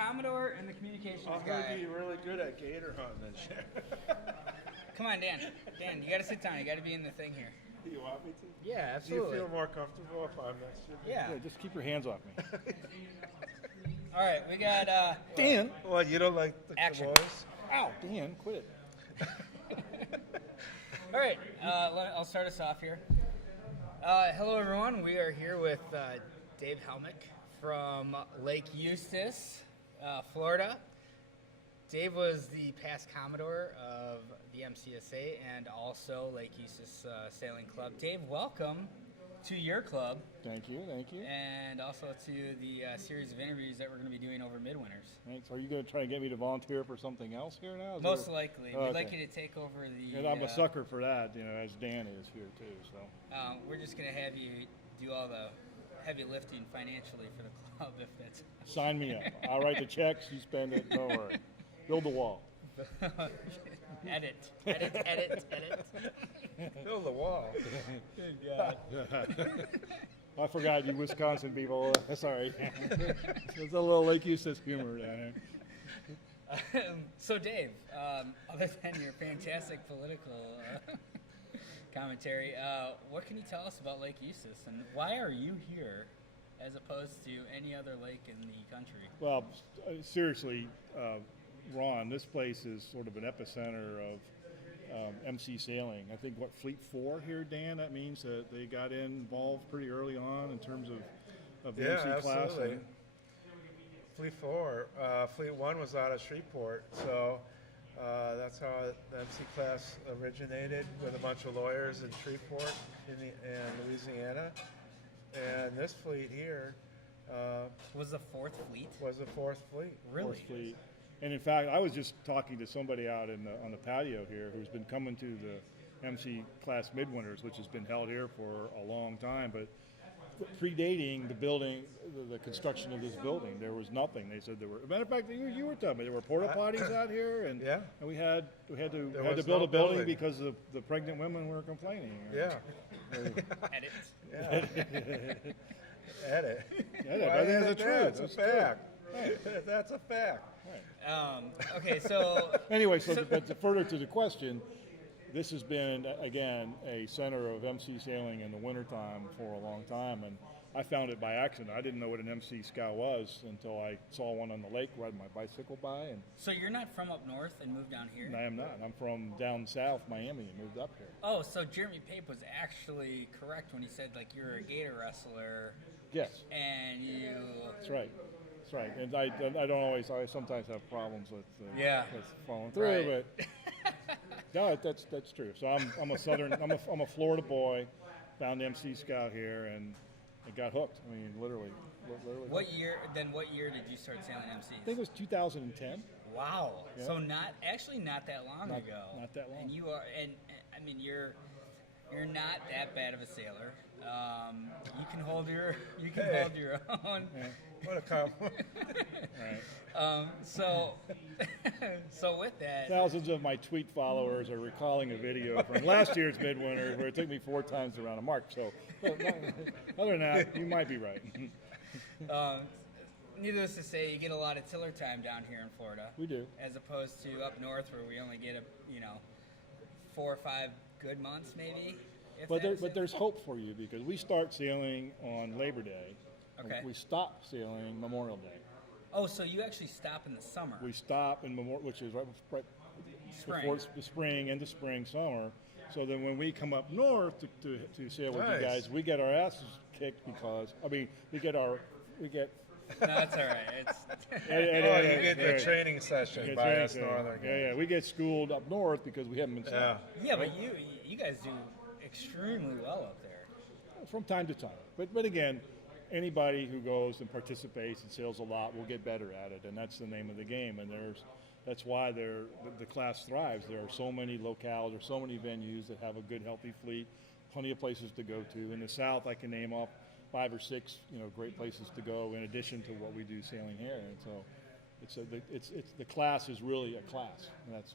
Commodore and the communications I'm guy. going to be really good at gator hunting this year. Come on, Dan. Dan, you got to sit down. You got to be in the thing here. Do you want me to? Yeah, Do absolutely. you feel more comfortable if I'm next to you? Yeah. Just keep your hands off me. All right, we got. Dan! What, you don't like the Action. boys? Ow, Dan, quit it. All right, I'll start us off here. Hello, everyone. We are here with Dave Helmick from Lake Eustis, Florida. Dave was the past Commodore of the MCSA and also Lake Eustis Sailing Club. Dave, welcome to your club. Thank you. And also to the series of interviews that we're going to be doing over Midwinters. Thanks. Are you going to try to get me to volunteer for something else here now? Most likely. Oh, We'd okay. like you to take over the... And I'm a sucker for that, as Dan is here too. So we're just going to have you do all the heavy lifting financially for the club if that's... sign me up. I'll write the checks. You spend it. Don't worry. Build the wall. Edit. Build the wall. Good God. I forgot you Wisconsin people. Sorry. There's a little Lake Eustis humor down here. So Dave, other than your fantastic political commentary, what can you tell us about Lake Eustis and why are you here as opposed to any other lake in the country? Well, seriously, Ron, this place is sort of an epicenter of MC sailing. I think Fleet 4 here, Dan, that means that they got involved pretty early on in terms of the MC class. Absolutely. Fleet 4. Fleet 1 was out of Shreveport, so that's how the MC class originated with a bunch of lawyers in Shreveport in Louisiana. And this fleet here Was the fourth fleet? was the fourth fleet. Really? Fourth fleet. And in fact, I was just talking to somebody out on the patio here who's been coming to the MC class Midwinters, which has been held here for a long time, but predating the building, the construction of this building, there was nothing. They said there were. As a matter of fact, you were telling me there were porta potties out here, and Yeah. and we had to was build no a building building. because the pregnant women were complaining. Yeah. Edit. Yeah. Edit. Yeah, I think that's the truth. That's a That's fact. That's a fact. Okay, so Anyway, but further to the question, this has been, again, a center of MC sailing in the wintertime for a long time, and I found it by accident. I didn't know what an MC scow was until I saw one on the lake riding my bicycle by, and so you're not from up north and moved down here? I am not. I'm from down south, Miami, and moved up here. Oh, so Jeremy Pape was actually correct when he said like you're a gator wrestler Yes, and you... that's right. That's right. And I sometimes have problems with following through, Right. but no, that's true. So I'm a southern, I'm a Florida boy, found the MC Scout here, and I got hooked. I mean, literally. What year did you start sailing MCs? I think it was 2010. Wow. Yeah. So not that long ago. Not that long. And you are, and I mean, you're not that bad of a sailor. You can hold your own. Yeah. What a compliment. All right. So with that, Thousands of my tweet followers are recalling a video from last year's Midwinter where it took me 4 times around a mark. So, other than that, you might be right. needless to say, you get a lot of tiller time down here in Florida. We do. As opposed to up north where we only get 4 or 5 good months maybe. But there's hope for you because we start sailing on Labor Day. Okay. We stop sailing Memorial Day. Oh, so you actually stop in the summer. We stop in Memorial, which is right Spring. before the spring, into spring, summer. So then when we come up north to sail with you Nice. guys, we get our asses kicked because we get. No, that's all right. It's You get the training session Get by training us training. northern guys. Yeah, we get schooled up north because we haven't been Yeah. yeah, but you guys do extremely well up there. from time to time. But again, anybody who goes and participates and sails a lot will get better at it, and that's the name of the game. And that's why the class thrives. There are so many locales, or so many venues that have a good, healthy fleet, plenty of places to go to. In the South, I can name off 5 or 6, great places to go in addition to what we do sailing here. And so, the class is really a class. And that's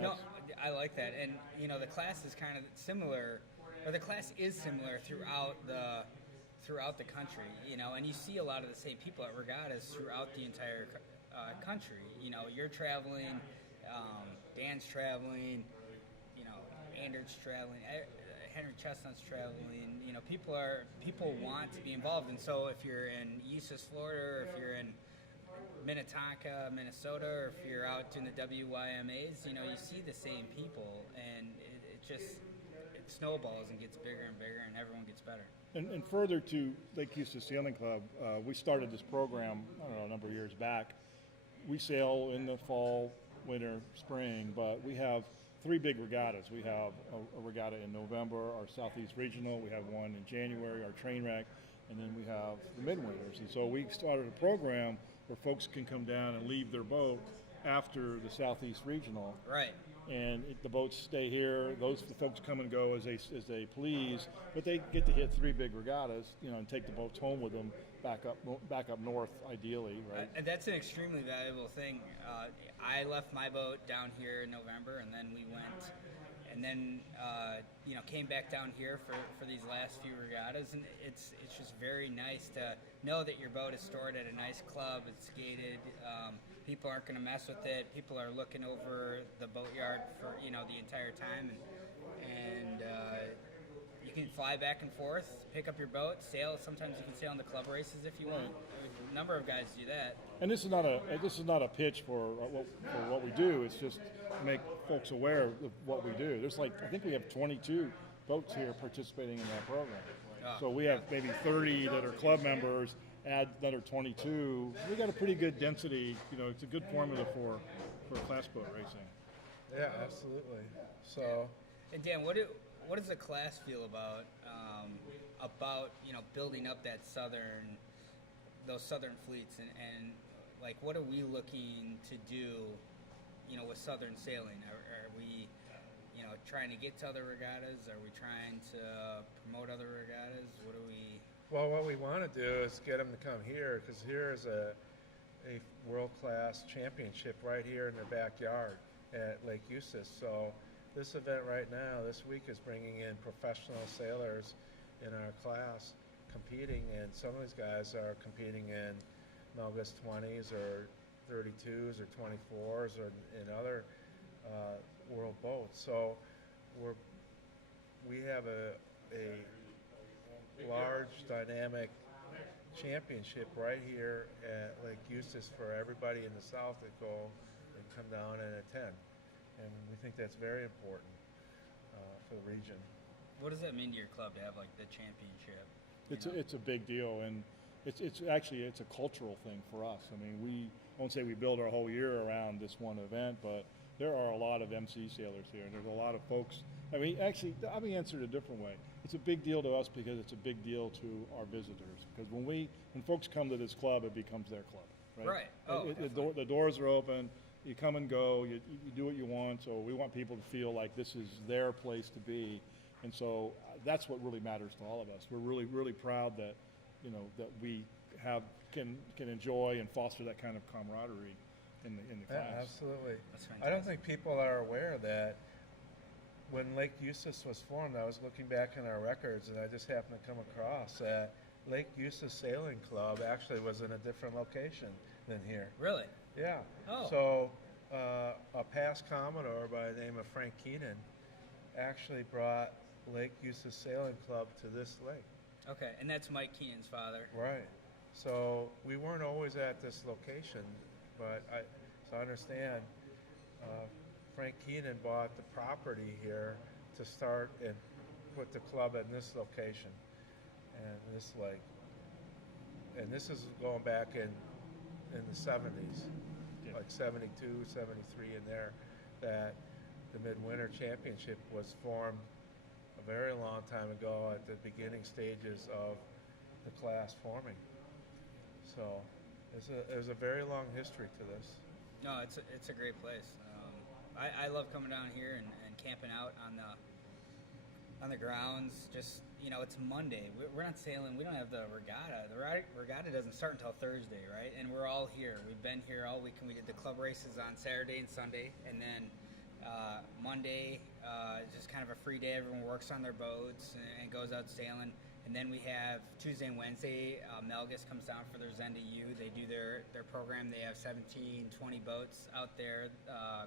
No, I like that, and the class is kind of similar, or the class is similar throughout throughout the country, and you see a lot of the same people at regattas throughout the entire country. You're traveling, Dan's traveling, Andrew's traveling, Henry Chestnut's traveling. People want to be involved, and so if you're in Eustis, Florida, or if you're in Minnetonka, Minnesota, or if you're out in the WYMAs, you see the same people, and it snowballs and gets bigger and bigger, and everyone gets better. And further to Lake Eustis Sailing Club, we started this program, I don't know, a number of years back. We sail in the fall, winter, spring, but we have 3 big regattas. We have a regatta in November, our Southeast Regional. We have one in January, our train wreck, and then we have the Midwinters. And so we started a program where folks can come down and leave their boat after the Southeast Regional. Right. And the boats stay here. The folks come and go as they please, but they get to hit 3 big regattas, and take the boats home with them back up north, ideally, right? And that's an extremely valuable thing. I left my boat down here in November, and then we went, and then came back down here for these last few regattas, and it's just very nice to know that your boat is stored at a nice club. It's gated. People aren't going to mess with it. People are looking over the boatyard for the entire time, and you can fly back and forth, pick up your boat, sail. Sometimes you can sail in the club races if you want. A number of guys do that. And this is not a pitch for what we do. It's just to make folks aware of what we do. There's I think we have 22 boats here participating in that program. So we have maybe 30 that are club members. Add another 22. We got a pretty good density. It's a good formula for class boat racing. Yeah, absolutely. So, and Dan, what does the class feel about building up those southern fleets, and what are we looking to do, with southern sailing? Are we, trying to get to other regattas? Are we trying to promote other regattas? What do we? Well, what we want to do is get them to come here, because here is a world-class championship right here in their backyard at Lake Eustis. So this event right now, this week, is bringing in professional sailors in our class competing, and some of these guys are competing in Melgus 20s or 32s or 24s or in other world boats. So we have a large dynamic championship right here at Lake Eustis for everybody in the south that go and come down and attend, and we think that's very important for the region. What does that mean to your club to have the championship? It's a big deal, and it's actually a cultural thing for us. I mean, we won't say we build our whole year around this one event, but there are a lot of MC sailors here, and there's a lot of folks. I mean, actually, let me answer it a different way. It's a big deal to us because it's a big deal to our visitors. Because when folks come to this club, it becomes their club, right? Right. Oh, the doors are open. You come and go. You do what you want. So we want people to feel like this is their place to be, and so that's what really matters to all of us. We're really, really proud that that we can enjoy and foster that kind of camaraderie in the class. Yeah, absolutely. That's fantastic. I don't think people are aware that when Lake Eustis was formed, I was looking back in our records, and I just happened to come across that Lake Eustis Sailing Club actually was in a different location than here. Really? Yeah. Oh. So a past Commodore by the name of Frank Keenan actually brought Lake Eustis Sailing Club to this lake. Okay, and that's Mike Keenan's father. Right. So we weren't always at this location, but I understand Frank Keenan bought the property here to start and put the club in this location and this lake. And this is going back in the 70s, like 72, 73 in there, that the Midwinter Championship was formed a very long time ago at the beginning stages of the class forming. So there's a very long history to this. No, it's a great place. I love coming down here and camping out on the grounds. Just it's Monday. We're not sailing. We don't have the regatta. The regatta doesn't start until Thursday, right? And we're all here. We've been here all week, and we did the club races on Saturday and Sunday, and then Monday is just kind of a free day. Everyone works on their boats and goes out sailing. And then we have Tuesday and Wednesday, Melgus comes down for their Zen to U. They do their program. They have 17, 20 boats out there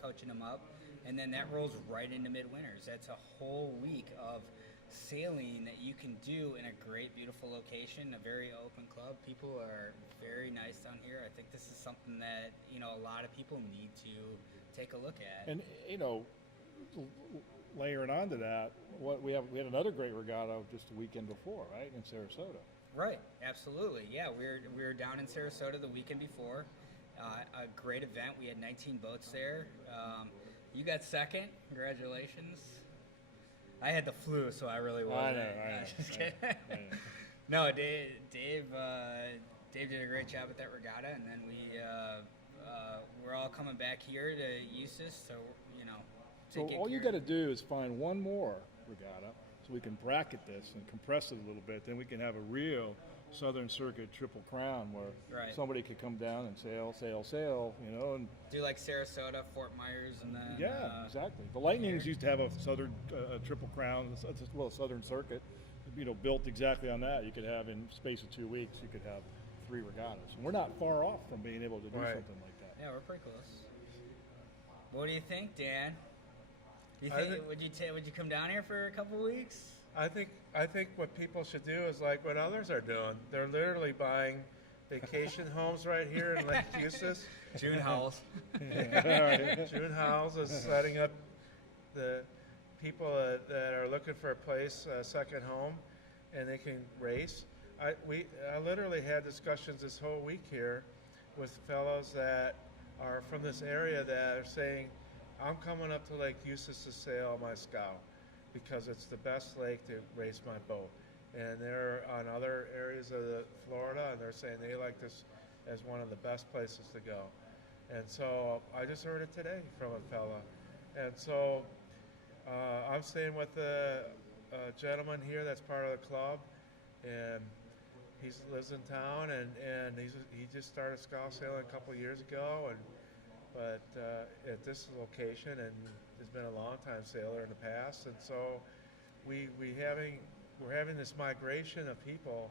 coaching them up. And then that rolls right into Midwinters. That's a whole week of sailing that you can do in a great, beautiful location, a very open club. People are very nice down here. I think this is something that, a lot of people need to take a look at. And, layering on to that, we had another great regatta just the weekend before, right, in Sarasota. Right, absolutely. Yeah, we were down in Sarasota the weekend before. A great event. We had 19 boats there. You got second. Congratulations. I had the flu, so I really wasn't. I know. Just kidding. No, Dave did a great job at that regatta, and then we're all coming back here to Eustis, so So all you got to do is find one more regatta, so we can bracket this and compress it a little bit. Then we can have a real Southern Circuit Triple Crown where somebody could come down and sail, and do like Sarasota, Fort Myers, and then exactly. The Lightnings used to have a Southern Triple Crown, a Southern Circuit, built exactly on that. You could have in space of 2 weeks, you could have 3 regattas. And we're not far off from being able to do something like that. Yeah, we're pretty close. What do you think, Dan? Would you come down here for a couple weeks? I think what people should do is like what others are doing. They're literally buying vacation homes right here in Lake Eustis. June Howells. June Howells is setting up the people that are looking for a place, a second home, and they can race. I literally had discussions this whole week here with fellows that are from this area that are saying, I'm coming up to Lake Eustis to sail my scow because it's the best lake to race my boat. And they're on other areas of Florida, and they're saying they like this as one of the best places to go. And so I just heard it today from a fella. And so I'm staying with a gentleman here that's part of the club, and he lives in town, and he just started scow sailing a couple years ago, but at this location, and has been a long time sailor in the past, and so we're having this migration of people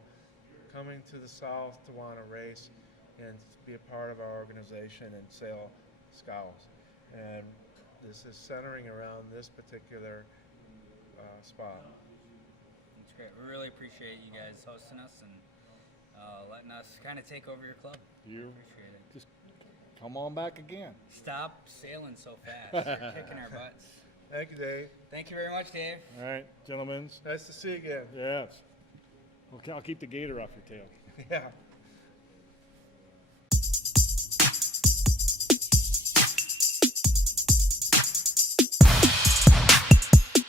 coming to the south to want to race and be a part of our organization and sail scows. And this is centering around this particular spot. That's great. We really appreciate you guys hosting us and letting us kind of take over your club. You appreciate it. just come on back again. Stop sailing so fast. You're kicking our butts. Thank you, Dave. Thank you very much, Dave. All right, gentlemen. Nice to see you again. Yes. Okay, I'll keep the gator off your tail. Yeah.